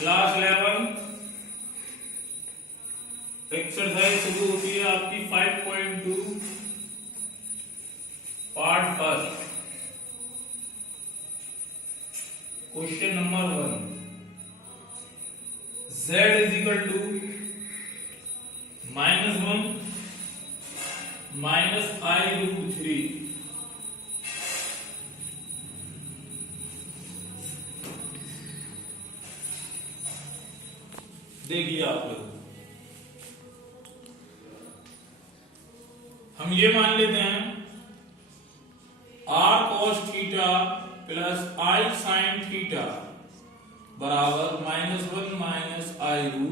Class 11 exercise शुरू होती है आपकी 5.2 part first. Question number 1, z is equal to -1 minus i√3। देखिए आप लोग, हम ये मान लेते हैं r cos theta plus i sin theta बराबर -1 माइनस i√।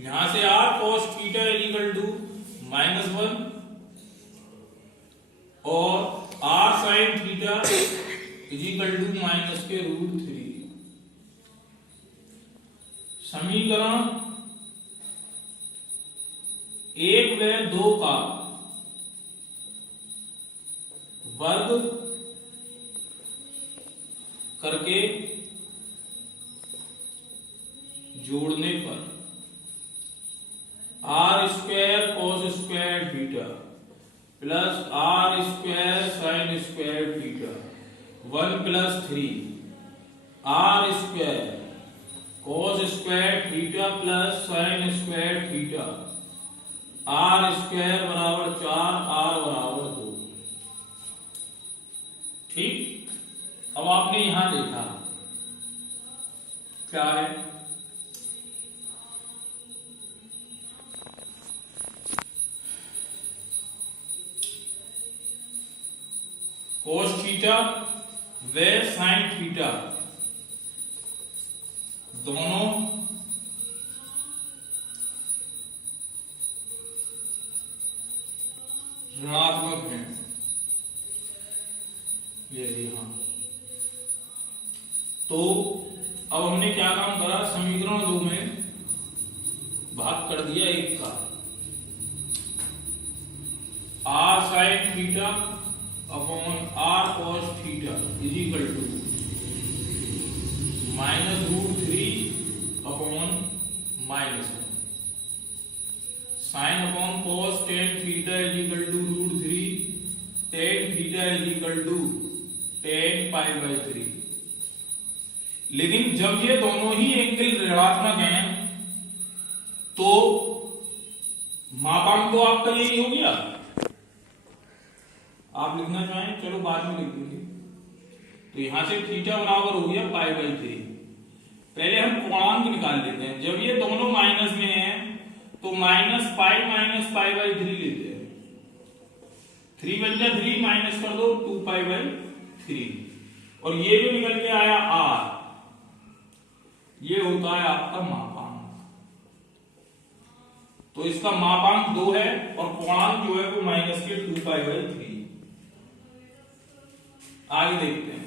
यहां से r cos theta equal to -1 और r sin theta equal to -√3। समीकरण 1 व 2 का वर्ग करके जोड़ने पर r square cos square theta plus r square sine square theta 1 + 3 r square cos square theta plus sine square theta r square बराबर 4 are बराबर 2। ठीक, अब आपने यहां देखा क्या है, cos थीटा व साइन थीटा दोनों ऋणात्मक हैं। ये यहां तो अब हमने क्या काम करा, समीकरण 2 में भाग कर दिया 1 का। r sin theta upon r cos theta is equal to -√3 upon -1 sine upon cos tan theta is equal to √3 tan theta is equal to tan π/3। लेकिन जब ये दोनों ही एंगल ऋणात्मक हैं तो मापांक तो आपका यही हो गया। आप लिखना चाहें चलो बाद में लिख देंगे। तो यहां से थीटा बराबर हो गया π/3। पहले हम कोणांक निकाल लेते हैं। जब ये दोनों माइनस में हैं तो -π - π/3 लेते हैं। 3 बन जाए 3 माइनस कर दो 2π/3 और ये जो निकल के आया r, ये होता है आपका मापांक। तो इसका मापांक 2 है और कोणांक जो है वो माइनस के 2π/3। आगे देखते हैं।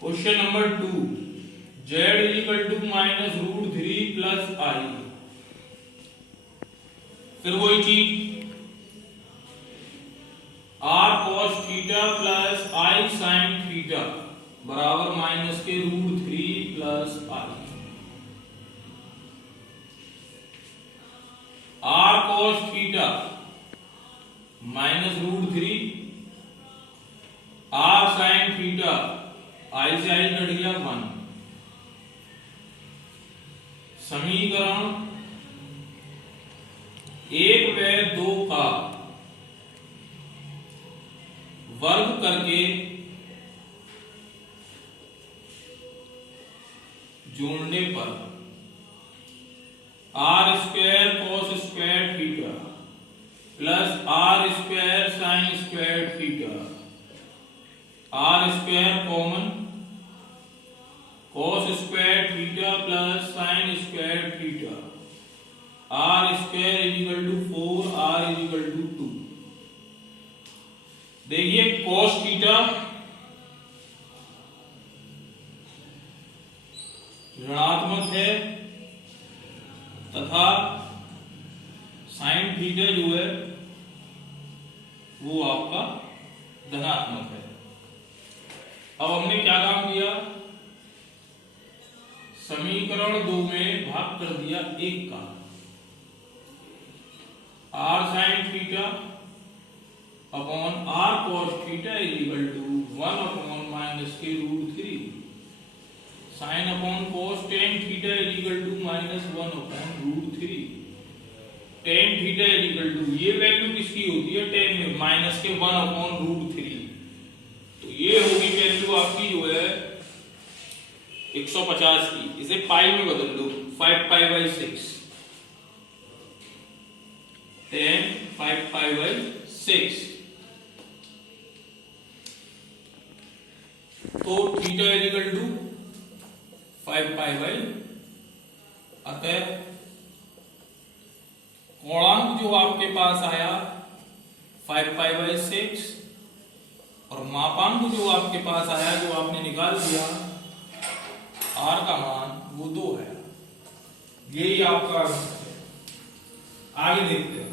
Question number 2, z equal to -√3 plus i। फिर वही चीज, r cos theta plus i sin theta बराबर माइनस के √3 plus i। r cos theta -√3 r sin theta i से i कट गया 1। समीकरण 1 व 2 का वर्ग करके जोड़ने पर r square cos square theta plus r square sine square theta r square common cos square theta plus sine square theta r square is equal to 4 r is equal to 2। देखिए cos theta ऋणात्मक है तथा sine theta जो है वो आपका धनात्मक है। अब हमने क्या काम किया, समीकरण 2 में भाग कर दिया 1 का। Are sine theta upon are cos theta is equal to 1 upon minus के root 3 sine upon cos tan theta is equal to minus 1 upon root 3। Tan theta is equal to, ये वैल्यू किसकी होती है टेन में, minus के 1 upon root 3। तो ये होगी वैल्यू आपकी जो है 150 की। इसे पाई में बदल दो, 5 पाई बाई 6 10 5 पाई बाई 6। तो theta is equal to 5 pi by, अतः कोणांक जो आपके पास आया 5 पाई बाई 6 और मापांक जो आपके पास आया, जो आपने निकाल दिया आर का मान, वो 2 है। यही आपका आगे देखते हैं।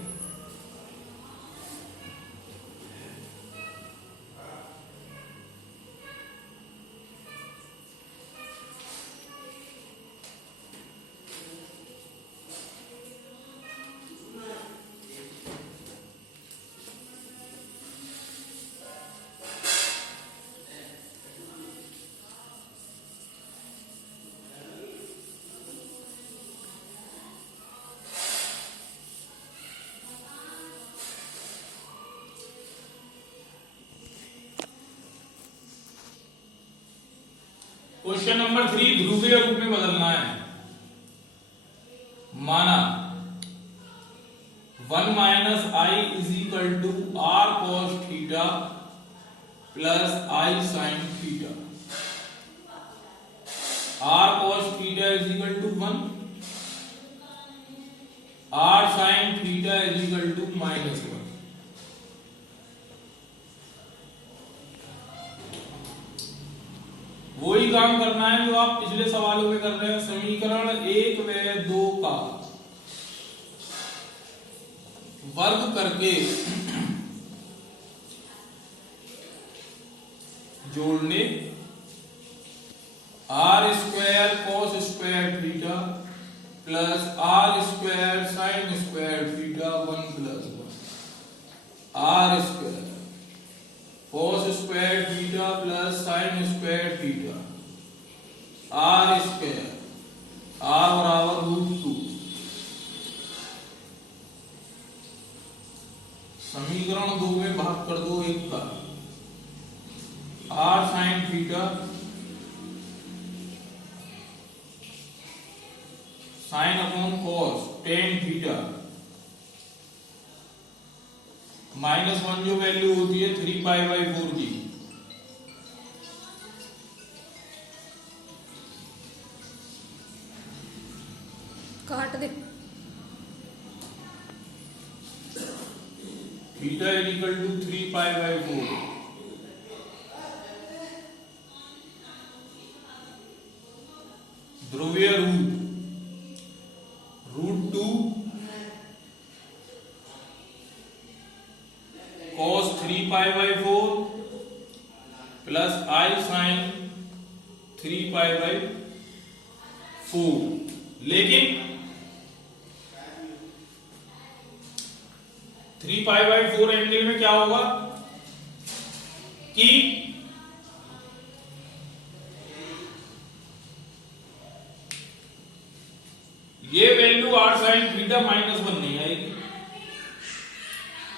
क्वेश्चन नंबर 3 ध्रुवीय रूप में बदलना है। माना 1 minus i is equal to r cos theta plus i sine theta. R cos theta is equal to 1, r sine theta is equal to minus 1। वही काम करना है जो आप पिछले सवालों में कर रहे हैं। समीकरण 1 व 2 का वर्ग करके जोड़ने, r square cos square theta plus r square sine square theta 1 plus 1, r square cos square theta plus sine square theta, r square, r बराबर रूट 2। समीकरण 2 में भाग कर दो 1 का। Are sine theta sine upon cos tan theta minus 1 जो value होती है 3 पाई बाई 4 की, काट दे। Theta is equal to 3 pi by 4। ध्रुवीय root 2 cos 3 pi by 4 plus i sine 3 pi by 4। लेकिन 3 पाई बाई 4 एंगल में क्या होगा कि ये value r sine theta minus 1 नहीं आएगी।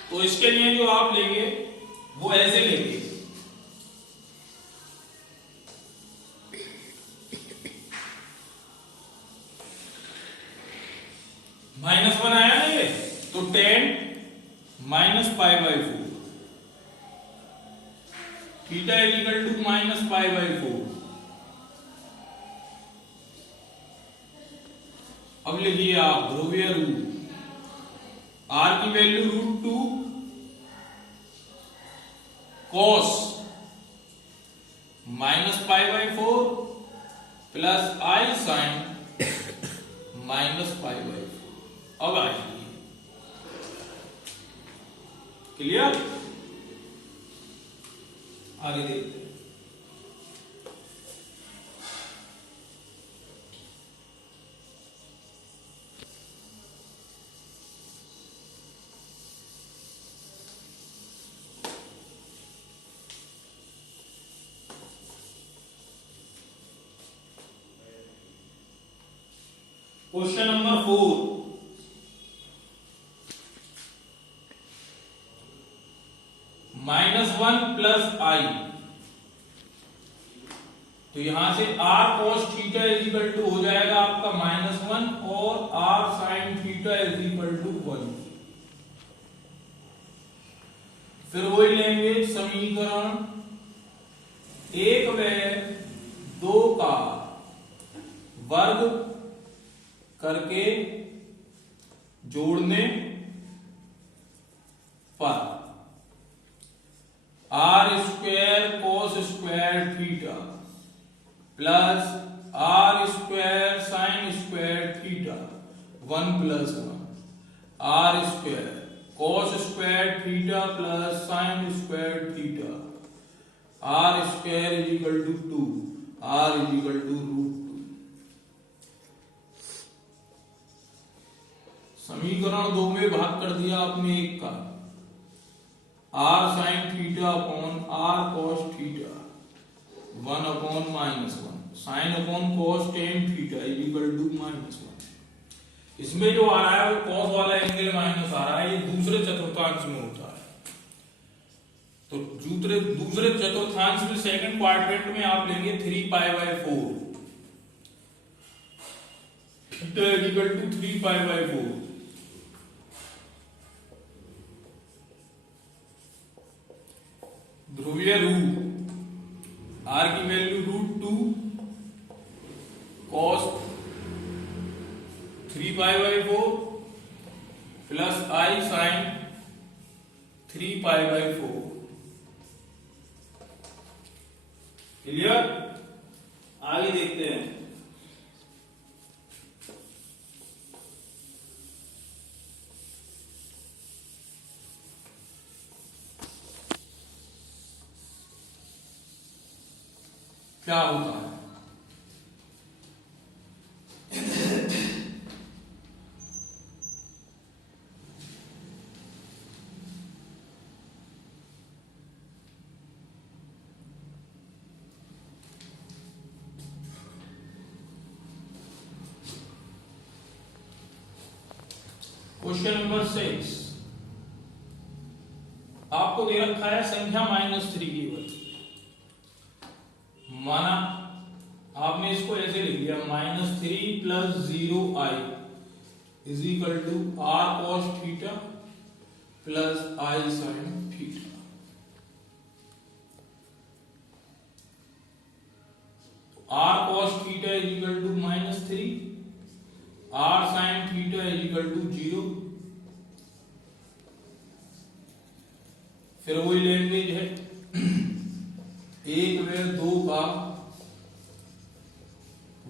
तो इसके लिए जो आप लेंगे वो ऐसे लेंगे, माइनस 1 आया ना ये, तो 10 minus pi by 4 theta is equal to minus pi by 4। अब लिखिए आप ध्रुवीय रूट, आर की value √2 cos -π/4 plus i sine -π/4। अब आइए, क्लियर? आगे देखते हैं। क्वेश्चन नंबर 4, -1 प्लस आई, तो यहां से r cos theta is equal to हो जाएगा आपका -1 और r sin theta is equal to 1। फिर वही लेंगे समीकरण 1 व 2 का वर्ग करके जोड़ने पर r² cos² theta plus r² sin² theta 1 + 1 r² cos² theta plus sin² theta r² = 2 r = √2। समीकरण 2 में भाग कर दिया आपने 1 का, r sin theta upon r cos theta 1 upon -1 sin अपॉन cos tan theta equal to -1। इसमें जो आ रहा है वो cos वाला एंगल माइनस आ रहा है, ये दूसरे चतुर्थांश में होता है। तो दूसरे चतुर्थांश में सेकंड क्वाड्रेंट में आप लेंगे 3π/4 थीटा इक्वल टू 3π/4। ध्रुवीय रूट, r की value √2 cos 3π/4 plus i sin 3π/4। Clear? आगे देखते हैं। क्या होता है? क्वेश्चन नंबर 6, आपको दे रखा है संख्या -3 की वजह, माना आपने इसको ऐसे लिख दिया -3 + 0i = r cos theta plus i sin theta. r cos theta = -3, r sin theta = 0। फिर वही लैंग्वेज है 1 व 2 का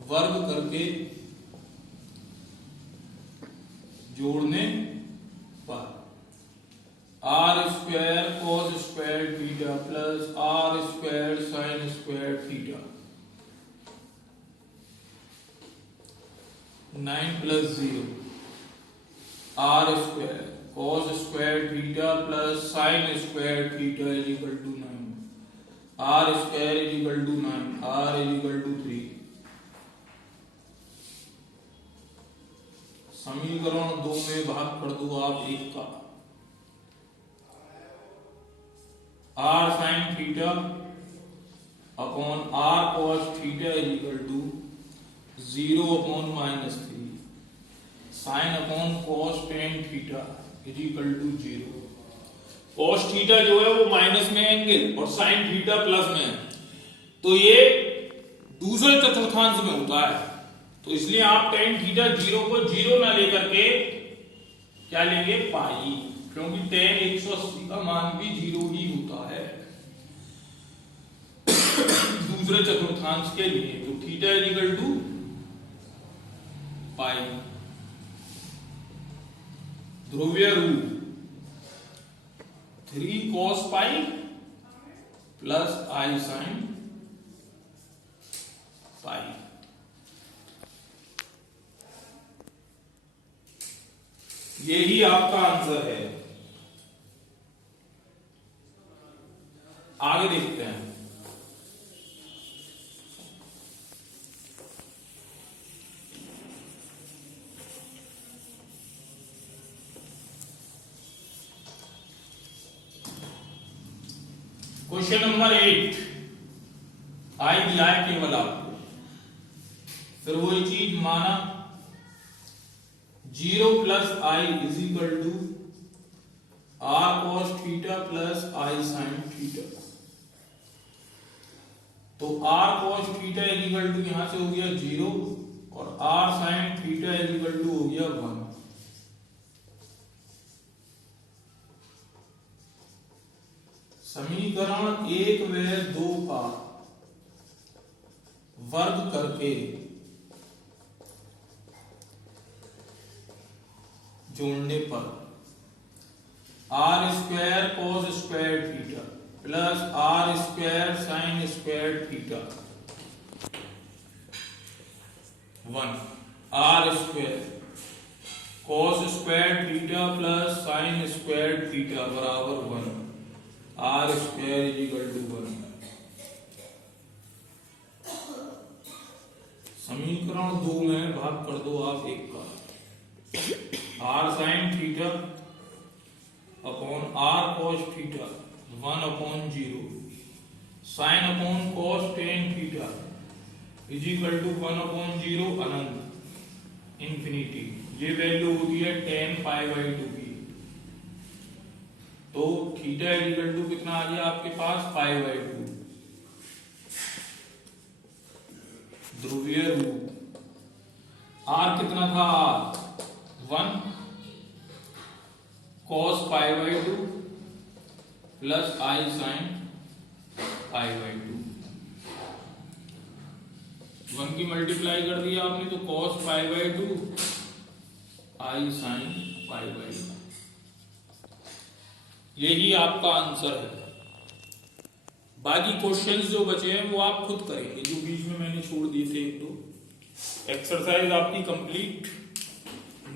वर्ग करके जोड़ने पर r² cos² theta plus r² sin² theta 9 + 0 r² cos² theta plus sin² theta = 9, r² = 9, r = 3। समीकरण 2 में भाग कर दो आप 1 का, r sin theta upon r cos theta = 0 upon -3 sin अपॉन cos tan theta = 0। cos theta जो है वो माइनस में एंगल और sin थीटा प्लस में है, तो ये दूसरे चतुर्थांश में होता है। तो इसलिए आप टेन थीटा जीरो को जीरो ना लेकर के क्या लेंगे, पाई, क्योंकि टेन 180 का मान भी जीरो ही होता है दूसरे चतुर्थांश के लिए। तो थीटा इज इक्वल टू पाई। ध्रुवीय रूप 3 cos pi plus i sine पाई। यही आपका आंसर है। आगे देखते हैं। क्वेश्चन नंबर 8 आई दिया है केवल आपको, फिर वही चीज माना 0 plus i is equal to r cos theta plus i sine theta. तो r cos theta is equal to यहां से हो गया 0 और r sine theta is equal to हो गया 1। समीकरण 1 व 2 का वर्ग करके जोड़ने पर r square cos square theta plus r square sine square theta 1, r square cos square theta plus sine square theta बराबर 1, r square is equal to 1। समीकरण 2 में भाग कर दो आप 1 का, are sine theta upon are cos theta 1 upon 0 sine upon cos tan theta is equal to 1 upon 0 अनंत infinity. ये वैल्यू होती है टेन पाई बाई 2 की। तो थीटा इक्वल टू कितना आ गया आपके पास, पाई बाई 2। ध्रुवीय रूप आर कितना था, r 1 cos pi by 2 plus i sine pi by 2। 1 की मल्टीप्लाई कर दिया आपने तो cos pi by 2 i sine pi by 2। यही आपका आंसर है। बाकी क्वेश्चंस जो बचे हैं वो आप खुद करेंगे, जो बीच में मैंने छोड़ दिए थे 1-2 एक्सरसाइज आपकी कंप्लीट।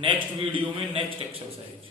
नेक्स्ट वीडियो में नेक्स्ट एक्सरसाइज।